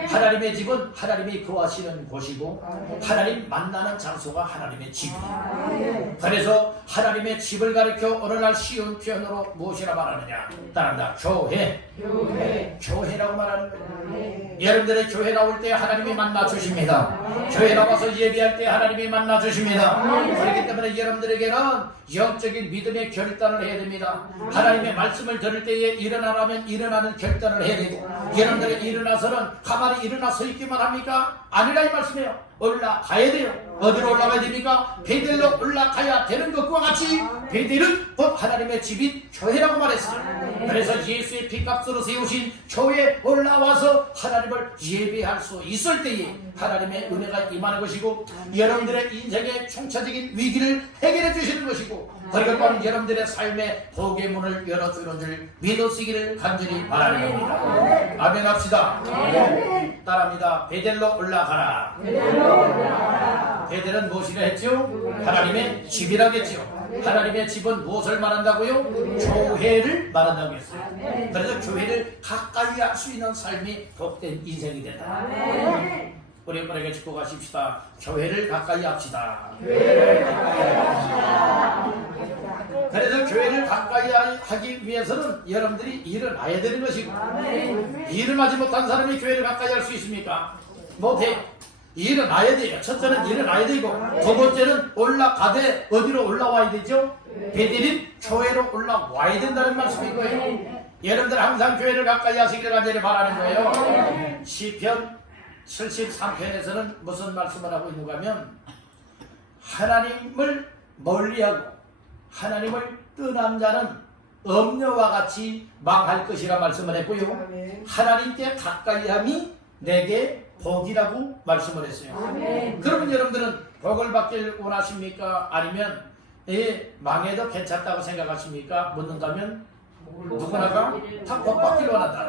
하나님의 집은 하나님이 거하시는 곳이고 하나님 만나는 장소가 하나님의 집이에요. 그래서 하나님의 집을 가리켜 어느 날 쉬운 표현으로 무엇이라 말하느냐? 따른다. 교회라고 말하는 거예요. 여러분들의 교회 나올 때 하나님이 만나 주십니다. 교회 나와서 예배할 때 하나님이 만나 주십니다. 그렇기 때문에 여러분들에게는 영적인 믿음의 결단을 해야 됩니다. 하나님의 말씀을 들을 때에 일어나라면 일어나는 결단을 해야 되고, 여러분들이 일어나서는 가만히 일어나 서 있기만 합니까? 아니라 이 말씀이에요. 올라가야 돼요. 어디로 올라가야 됩니까? 베델로 올라가야 되는 것과 같이 베델은 곧 하나님의 집인 교회라고 말했어요. 그래서 예수의 피값으로 세우신 교회에 올라와서 하나님을 예배할 수 있을 때에 하나님의 은혜가 임하는 것이고, 여러분들의 인생의 총체적인 위기를 해결해 주시는 것이고, 그리고 또한 여러분들의 삶의 복의 문을 열어주는 줄 믿으시기를 간절히 바라는 겁니다. 아멘 합시다. 따라합니다. 베델로 올라가라. 베델은 무엇이라 했죠? 하나님의 집이라고 했죠. 하나님의 집은 무엇을 말한다고요? 교회를 말한다고 했어요. 그래서 교회를 가까이 할 수 있는 삶이 복된 인생이 된다. 우리 한번에게 짚고 가십시다. 교회를 가까이 합시다. 그래서 교회를 가까이 하기 위해서는 여러분들이 일어나야 되는 것이고, 일어나지 못한 사람이 교회를 가까이 할 수 있습니까? 못해. 일어나야 돼요. 첫째는 일어나야 되고, 두 번째는 올라가되 어디로 올라와야 되죠? 베델인 교회로 올라와야 된다는 말씀인 거예요. 여러분들 항상 교회를 가까이 하시기를 간절히 바라는 거예요. 시편 73편에서는 무슨 말씀을 하고 있는가 하면, 하나님을 멀리하고 하나님을 떠난 자는 엄녀와 같이 망할 것이라 말씀을 했고요. 하나님께 가까이함이 내게 복이라고 말씀을 했어요. 그러면 여러분들은 복을 받길 원하십니까? 아니면 망해도 괜찮다고 생각하십니까? 묻는다면 누구나가 다 복 받기를 원한다.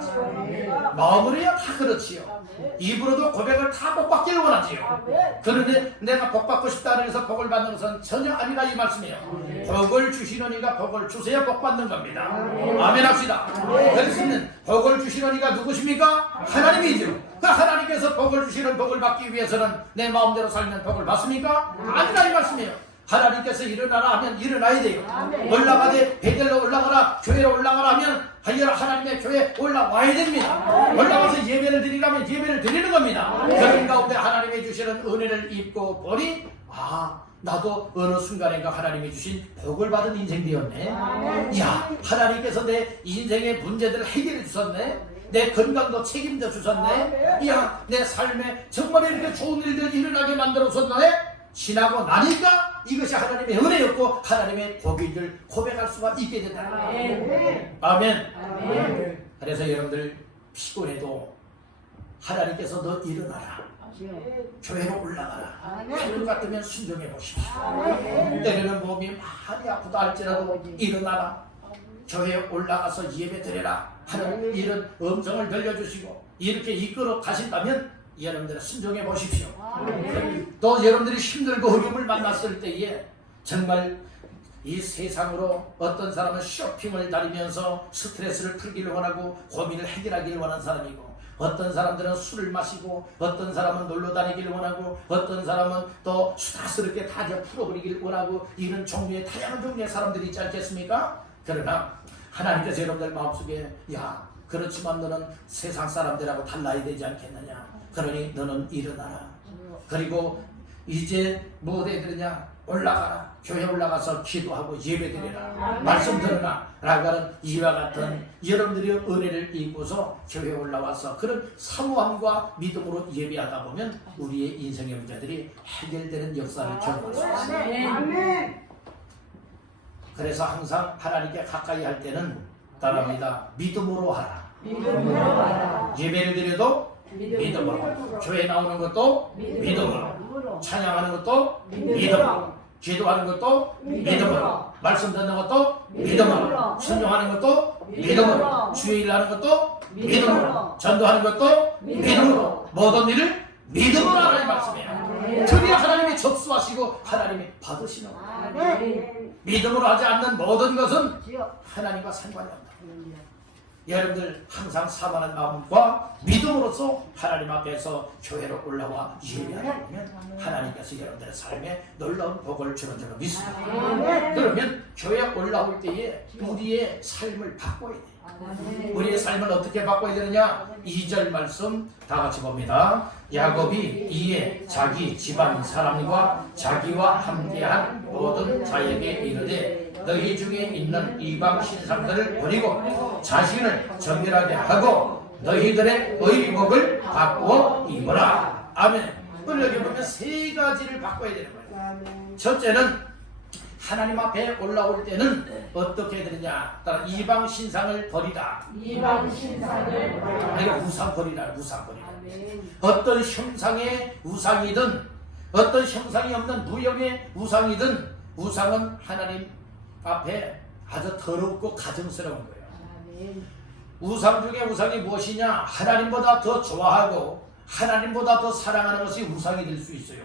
마음으로야 다 그렇지요. 입으로도 고백을 다 복 받기를 원하지요. 그런데 내가 복 받고 싶다 그래서 복을 받는 것은 전혀 아니라 이 말씀이에요. 복을 주시는 이가 복을 주세요. 복 받는 겁니다. 아멘 합시다. 그렇습니다. 복을 주시는 이가 누구십니까? 하나님이죠. 그 하나님께서 복을 주시는 복을 받기 위해서는 내 마음대로 살면 복을 받습니까? 아니라 이 말씀이에요. 하나님께서 일어나라 하면 일어나야 돼요. 올라가되 베델로 올라가라, 교회로 올라가라 하면 하나님의 교회에 올라와야 됩니다. 올라가서 예배를 드리라면 예배를 드리는 겁니다. 그런 가운데 하나님이 주시는 은혜를 입고 보니 나도 어느 순간인가 하나님이 주신 복을 받은 인생 되었네. 야, 하나님께서 내 인생의 문제들을 해결해 주셨네. 내 건강도 책임져 주셨네. 야, 내 삶에 정말 이렇게 좋은 일들이 일어나게 만들어 주셨네. 지나고 나니까 이것이 하나님의 은혜였고 하나님의 복인 줄 고백할 수가 있게 된다. 아멘. 그래서 여러분들 피곤해도 하나님께서 너 일어나라, 교회로 올라가라 할 것 같으면 순종해 보십시오. 때로는 몸이 많이 아프다 할지라도 일어나라, 교회에 올라가서 예배 드려라 하는 이런 음성을 들려주시고 이렇게 이끌어 가신다면 여러분들 순종해 보십시오. 또 여러분들이 힘들고 어려움을 만났을 때에 정말 이 세상으로 어떤 사람은 쇼핑을 다니면서 스트레스를 풀기를 원하고 고민을 해결하기를 원하는 사람이고, 어떤 사람들은 술을 마시고, 어떤 사람은 놀러 다니기를 원하고, 어떤 사람은 또 수다스럽게 다 풀어버리기를 원하고, 이런 종류의 다양한 종류의 사람들이 있지 않겠습니까? 그러나 하나님께서 여러분들 마음속에 야, 그렇지만 너는 세상 사람들하고 달라야 되지 않겠느냐, 그러니 너는 일어나라. 그리고 이제 뭐 해야 되느냐, 올라가라. 교회 올라가서 기도하고 예배드려라. 말씀 들으라. 라고 하는 이와 같은 여러분들이 은혜를 입고서 교회에 올라와서 그런 사모함과 믿음으로 예배하다 보면 우리의 인생의 문제들이 해결되는 역사를 경험할 수 있습니다. 아멘. 그래서 항상 하나님께 가까이 할 때는 따라합니다. 믿음으로 하라. 믿음으로 하라. 예배를 드려도 믿음으로, 교회 나오는 것도 믿음으로, 찬양하는 것도 믿음으로, 기도하는 것도 믿음으로, 말씀 듣는 것도 믿음으로, 순종하는 것도 믿음으로, 주의 일하는 것도 믿음으로, 전도하는 것도 믿음으로, 모든 일을 믿음으로 하나님 말씀이에요. 특히 하나님이 접수하시고 하나님이 받으시는 거예요. 아멘. 믿음으로 하지 않는 모든 것은 주여. 하나님과 상관이 없다. 여러분들 항상 사모하는 마음과 믿음으로써 하나님 앞에서 교회로 올라와 예배하다 보면 하나님께서 여러분들의 삶에 놀라운 복을 주는 줄로 믿습니다. 그러면 교회에 올라올 때에 우리의 삶을 바꿔야 돼요. 우리의 삶을 어떻게 바꿔야 되느냐? 2절 말씀 다 같이 봅니다. 야곱이 이에 자기 집안 사람과 자기와 함께한 모든 자에게 이르되 너희 중에 있는 이방 신상들을 버리고 자신을 정결하게 하고 너희들의 의복을 바꾸어 입어라. 아멘. 오늘 여기 보면 세 가지를 바꿔야 되는 거예요. 첫째는 하나님 앞에 올라올 때는 어떻게 해야 되느냐? 따라 이방 신상을 버리라. 이방 신상을 아니 우상 버리라. 우상 버리라. 어떤 형상의 우상이든 어떤 형상이 없는 무형의 우상이든 우상은 하나님 앞에 아주 더럽고 가증스러운 거예요. 우상 중에 우상이 무엇이냐? 하나님보다 더 좋아하고 하나님보다 더 사랑하는 것이 우상이 될 수 있어요.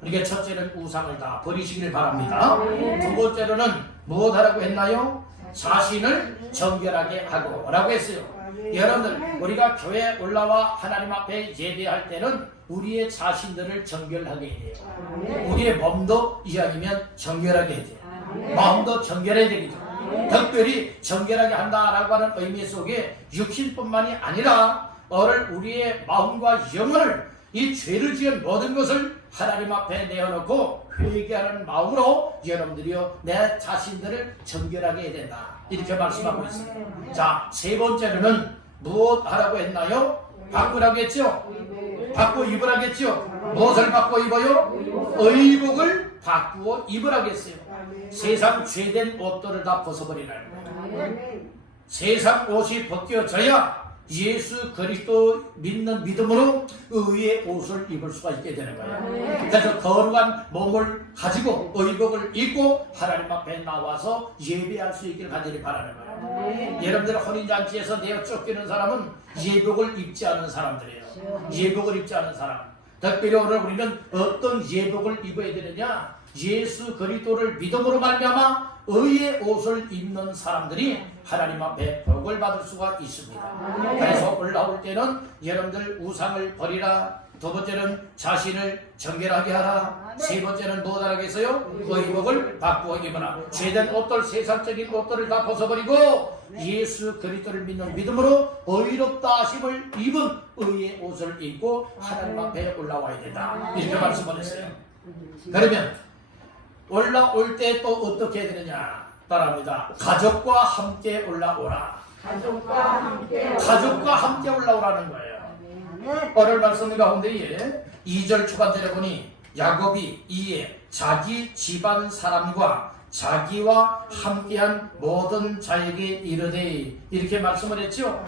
그러니까 첫째는 우상을 다 버리시길 바랍니다. 두 번째로는 무엇하라고 했나요? 자신을 정결하게 하고 라고 했어요. 여러분들 우리가 교회에 올라와 하나님 앞에 예배할 때는 우리의 자신들을 정결하게 해야 돼요. 우리의 몸도 이왕이면 정결하게 해야 돼요. 마음도 정결해야 되겠죠. 특별히 정결하게 한다라고 하는 의미 속에 육신뿐만이 아니라 우리의 마음과 영혼을 이 죄를 지은 모든 것을 하나님 앞에 내어놓고 회개하는 마음으로 여러분들이요 내 자신들을 정결하게 해야 된다. 이렇게 말씀하고 있습니다. 자, 세 번째로는 무엇 하라고 했나요? 바꾸라고 했죠? 바꾸어 입으라고 했죠? 무엇을 바꾸어 입어요? 의복을 바꾸어 입으라고 했어요. 세상 죄된 옷들을 다 벗어버리라는 거예요. 세상 옷이 벗겨져야 예수 그리스도 믿는 믿음으로 의의 옷을 입을 수가 있게 되는 거예요. 그래서 거룩한 몸을 가지고 의복을 입고 하나님 앞에 나와서 예배할 수 있기를 간절히 바라는 거예요. 여러분들 혼인잔치에서 내어 쫓기는 사람은 예복을 입지 않은 사람들이에요. 예복을 입지 않은 사람. 특별히 오늘 우리는 어떤 예복을 입어야 되느냐? 예수 그리스도를 믿음으로 말미암아 의의 옷을 입는 사람들이 하나님 앞에 복을 받을 수가 있습니다. 그래서 올라올 때는 여러분들 우상을 버리라. 두 번째는 자신을 정결하게 하라. 세 번째는 무엇하라고 했어요? 의복을 바꾸어 입어라. 죄된 옷들, 세상적인 옷들을 다 벗어버리고 예수 그리스도를 믿는 믿음으로 의롭다 하심을 입은 의의 옷을 입고 하나님 앞에 올라와야 된다. 이렇게 말씀을 했어요. 그러면 올라올 때 또 어떻게 해야 되느냐? 따라합니다. 가족과 함께 올라오라. 가족과 함께 올라오라는 거예요. 오늘 말씀 가운데에 2절 초반절에 보니 야곱이 이에 자기 집안 사람과 자기와 함께한 모든 자에게 이르되 이렇게 말씀을 했죠.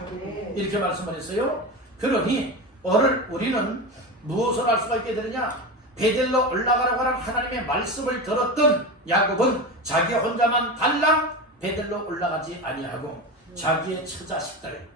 이렇게 말씀을 했어요. 그러니 오늘 우리는 무엇을 할 수가 있게 되느냐? 베델로 올라가라고 하는 하나님의 말씀을 들었던 야곱은 자기 혼자만 달랑 베델로 올라가지 아니하고 자기의 처자식들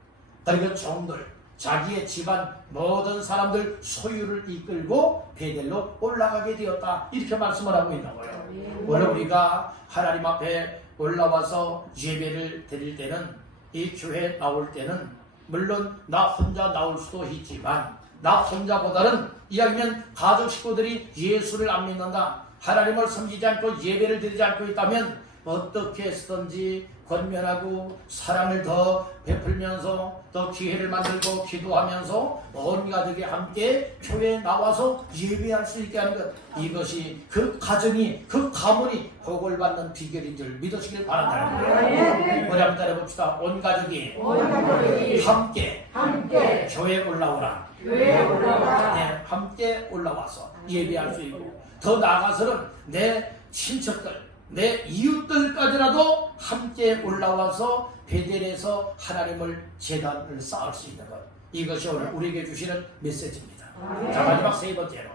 그리고 종들 자기의 집안 모든 사람들 소유를 이끌고 베델로 올라가게 되었다. 이렇게 말씀을 하고 있는 거예요. 오늘 우리가 하나님 앞에 올라와서 예배를 드릴 때는, 이 교회에 나올 때는 물론 나 혼자 나올 수도 있지만, 나 혼자보다는 이야기면 가족 식구들이 예수를 안 믿는다, 하나님을 섬기지 않고 예배를 드리지 않고 있다면 어떻게 해서든지 권면하고 사랑을 더 베풀면서 더 기회를 만들고 기도하면서 온 가족이 함께 교회에 나와서 예배할 수 있게 하는 것, 이것이 그 가정이, 그 가문이 복을 받는 비결인 줄 믿으시길 바란다. 우리 한번 따라해봅시다. 온 가족이 함께 교회에 올라오라. 네, 함께 올라와서 예배할 수 있고, 더 나아가서는 내 친척들, 내 이웃들까지라도 함께 올라와서 베델에서 하나님을 제단을 쌓을 수 있는 것, 이것이 오늘 우리에게 주시는 메시지입니다. 자, 마지막 세 번째로,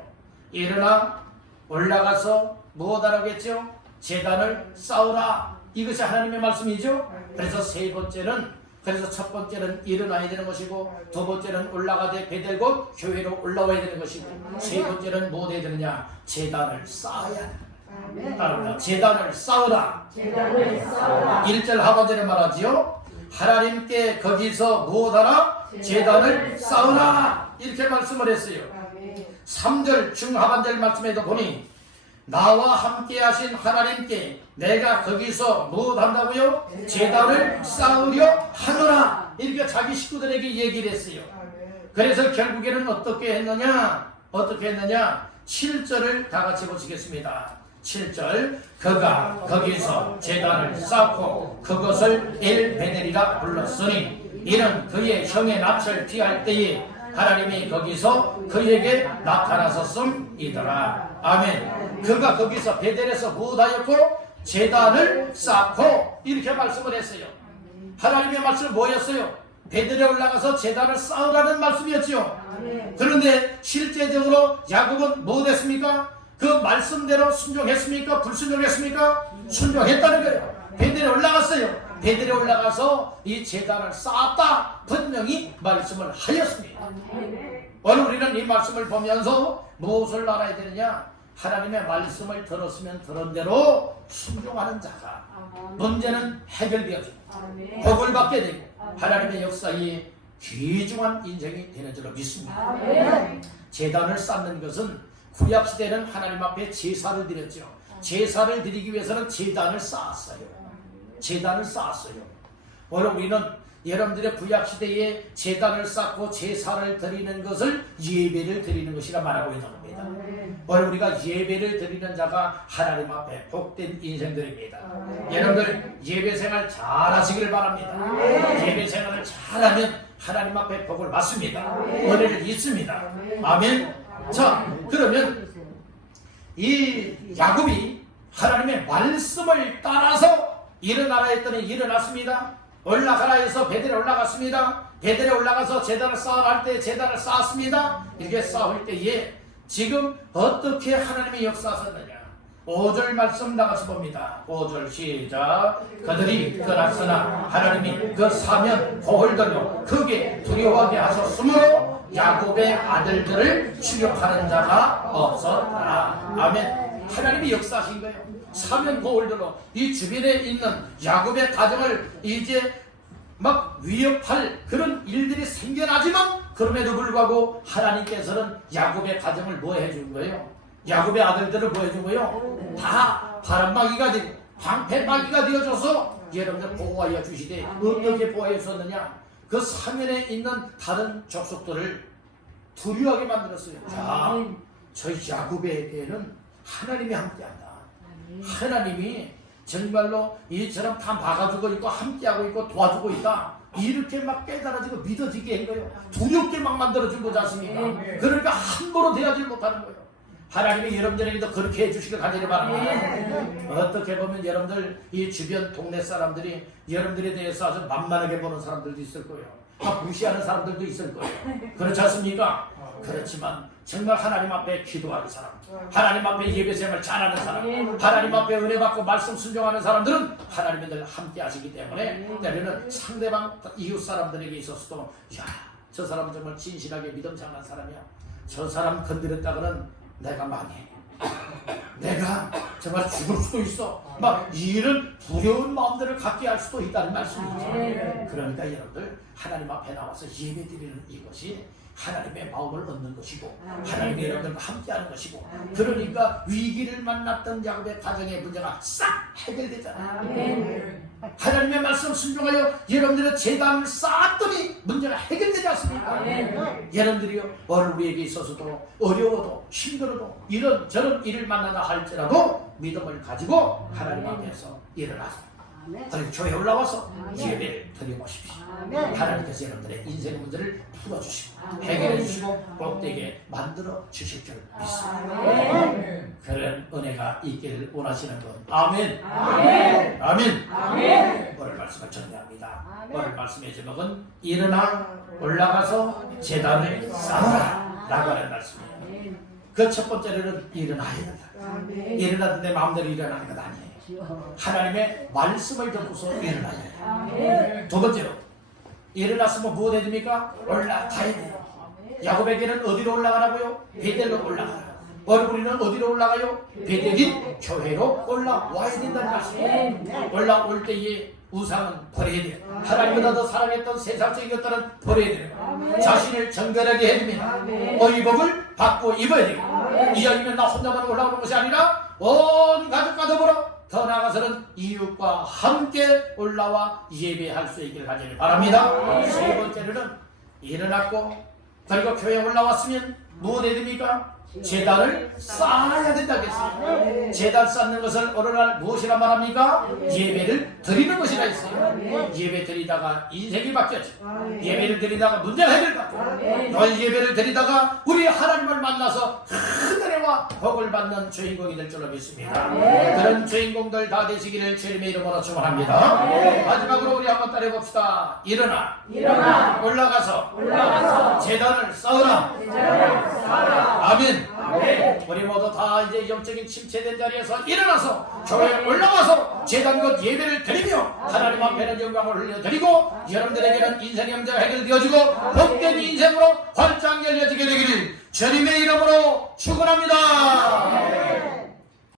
일어나 올라가서 무엇하라고 했죠? 제단을 쌓으라. 이것이 하나님의 말씀이죠. 그래서 세 번째는, 그래서 첫 번째는 일어나야 되는 것이고, 두 번째는 올라가되 베델 곧 교회로 올라와야 되는 것이고, 세 번째는 무엇 해야 되느냐? 제단을 쌓아야 합니다. 따릅니다. 제단을 쌓으라. 1절 하반절에 말하지요. 하나님께 거기서 무엇하라? 제단을 쌓으라. 이렇게 말씀을 했어요. 3절 중하반절 말씀에도 보니 나와 함께 하신 하나님께 내가 거기서 무엇한다고요? 제단을 쌓으려 하노라. 이렇게 자기 식구들에게 얘기를 했어요. 그래서 결국에는 어떻게 했느냐? 7절을 다 같이 보시겠습니다. 7절, 그가 거기서 제단을 쌓고 그것을 엘베델이라 불렀으니 이는 그의 형의 납치를 피할 때에 하나님이 거기서 그에게 나타나셨음이더라. 아멘. 그가 거기서 베델에서 무엇하였고? 제단을 쌓고, 이렇게 말씀을 했어요. 하나님의 말씀은 뭐였어요? 베델에 올라가서 제단을 쌓으라는 말씀이었죠. 그런데 실제적으로 야곱은 무엇했습니까? 그 말씀대로 순종했습니까? 불순종했습니까? 순종했다는 거예요. 베델에 올라갔어요. 베델에 올라가서 이 제단을 쌓았다, 분명히 말씀을 하였습니다. 오늘 우리는 이 말씀을 보면서 무엇을 알아야 되느냐? 하나님의 말씀을 들었으면 들은 대로 순종하는 자가 문제는 해결되어지고 복을 받게 되고 하나님의 역사에 귀중한 인생이 되는 줄로 믿습니다. 제단을 쌓는 것은, 구약시대는 하나님 앞에 제사를 드렸죠. 제사를 드리기 위해서는 제단을 쌓았어요. 오늘 우리는 여러분들의 구약시대에 제단을 쌓고 제사를 드리는 것을 예배를 드리는 것이라 말하고 있는 겁니다. 오늘 우리가 예배를 드리는 자가 하나님 앞에 복된 인생들입니다. 여러분들 예배 생활 잘 하시길 바랍니다. 예배 생활을 잘하면 하나님 앞에 복을 받습니다. 은혜를 입습니다. 아멘. 자, 그러면 이 야곱이 하나님의 말씀을 따라서 일어나라 했더니 일어났습니다. 올라가라 해서 베델에 올라갔습니다. 베델에 올라가서 제단을 쌓으라 할 때 제단을 쌓았습니다. 이렇게 쌓을 때에 지금 어떻게 하나님의 역사하셨느냐? 5절 말씀 나가서 봅니다. 5절 시작. 그들이 떠났으나 하나님이 그 사면 고을들로 크게 두려워하게 하셨으므로 야곱의 아들들을 추격하는 자가 없었더라. 아멘. 하나님이 역사하신 거예요. 사면 고을들로 이 주변에 있는 야곱의 가정을 이제 막 위협할 그런 일들이 생겨나지만, 그럼에도 불구하고 하나님께서는 야곱의 가정을 뭐 해준 거예요? 야곱의 아들들을 뭐 해준 거예요? 다 바람막이가 되고 방패막이가 되어줘서 여러분들 보호하여 주시되, 어떻게 보호해 주셨느냐? 그 사면에 있는 다른 족속들을 두려워하게 만들었어요. 자, 저 야곱에게는 하나님이 함께한다. 하나님이 정말로 이처럼 다 막아주고 있고 함께하고 있고 도와주고 있다. 이렇게 막 깨달아지고 믿어지게 한 거예요. 두렵게 막 만들어준 거지 않습니까? 그러니까 함부로 대하지 못하는 거예요. 하나님이 여러분들에게도 그렇게 해주시길 간절히 바랍니다. 어떻게 보면 여러분들 이 주변 동네 사람들이 여러분들에 대해서 아주 만만하게 보는 사람들도 있을 거예요. 무시하는 사람들도 있을 거예요. 그렇지 않습니까? 그렇지만 정말 하나님 앞에 기도하는 사람, 하나님 앞에 예배생활 잘하는 사람, 하나님 앞에 은혜 받고 말씀 순종하는 사람들은 하나님이 늘 함께 하시기 때문에 때로는 상대방 이웃 사람들에게 있어서도 야, 저 사람은 정말 진실하게 믿음 상한 사람이야. 저 사람 건드렸다가는 내가 망해. 내가 정말 죽을 수도 있어. 막 이런 두려운 마음들을 갖게 할 수도 있다는 말씀이죠. 그러니까 여러분들 하나님 앞에 나와서 예배드리는 이것이 하나님의 마음을 얻는 것이고 하나님의 여러분들과 함께하는 것이고 그러니까 위기를 만났던 야곱의 가정의 문제가 싹 해결되잖아요. 하나님의 말씀 순종하여 여러분들의 재단을 쌓았더니 문제가 해결되지 않습니까? 여러분들이요 오늘 우리에게 있어서도 어려워도 힘들어도 이런 저런 일을 만나다 할지라도 믿음을 가지고 하나님 앞에서 일어나서 그리고 교회에 올라와서 예배를 드려보십시오. 하나님께서 여러분들의 인생의 문제를 풀어주시고 해결해 주시고 복되게 만들어 주실 줄 믿습니다. 그런 은혜가 있기를 원하시는 분 아멘. 아멘. 오늘 말씀을 정리합니다. 오늘 말씀의 제목은 일어나 올라가서 제단을 쌓아라 라고 하는 말씀이에요. 그 첫 번째로는 일어나야 된다. 일어나도 내 마음대로 일어나는 것 아니에요. 하나님의 말씀을 듣고서 일어나야 해요. 두 번째로 일어났으면 무엇 해야 됩니까? 올라가야 돼요. 야곱에게는 어디로 올라가라고요? 베델로 올라가라. 우리는 어디로 올라가요? 베델인 교회로 올라와야 된다는 말씀이에요. 올라올 때에 우상은 버려야 돼요. 하나님보다 더 사랑했던 세상적인 것들은 버려야 돼요. 자신을 정결하게 해야 됩니다. 의복을 받고 입어야 돼요. 이왕이면 나 혼자만 올라오는 것이 아니라 온 가족과 더불어 더 나아가서는 이웃과 함께 올라와 예배할 수 있기를 간절히 바랍니다. 세 번째로는 일어났고 그리고 교회에 올라왔으면 무엇 해야 됩니까? 제단을 쌓아야 된다고 했어요. 제단 쌓는 것을 오늘날 무엇이라 말합니까? 예배를 드리는 것이라 했어요. 예배 드리다가 인생이 바뀌었죠. 예배를 드리다가 문제가 해결받고 또 예배를 드리다가 우리 하나님을 만나서 큰 은혜와 복을 받는 주인공이 될 줄로 믿습니다. 그런 주인공들 다 되시기를 주님의 이름으로 축원합니다. 마지막으로 우리 한번 따라해봅시다. 일어나 올라가서 제단을 쌓으라. 아멘. 우리 모두 다 이제 영적인 침체된 자리에서 일어나서 교회에 올라와서 제단과 예배를 드리며 하나님 앞에는 영광을 흘려드리고 여러분들에게는 인생의 문제가 해결되어지고 복된 인생으로 활짝 열려지게 되기를 주님의 이름으로 축원합니다.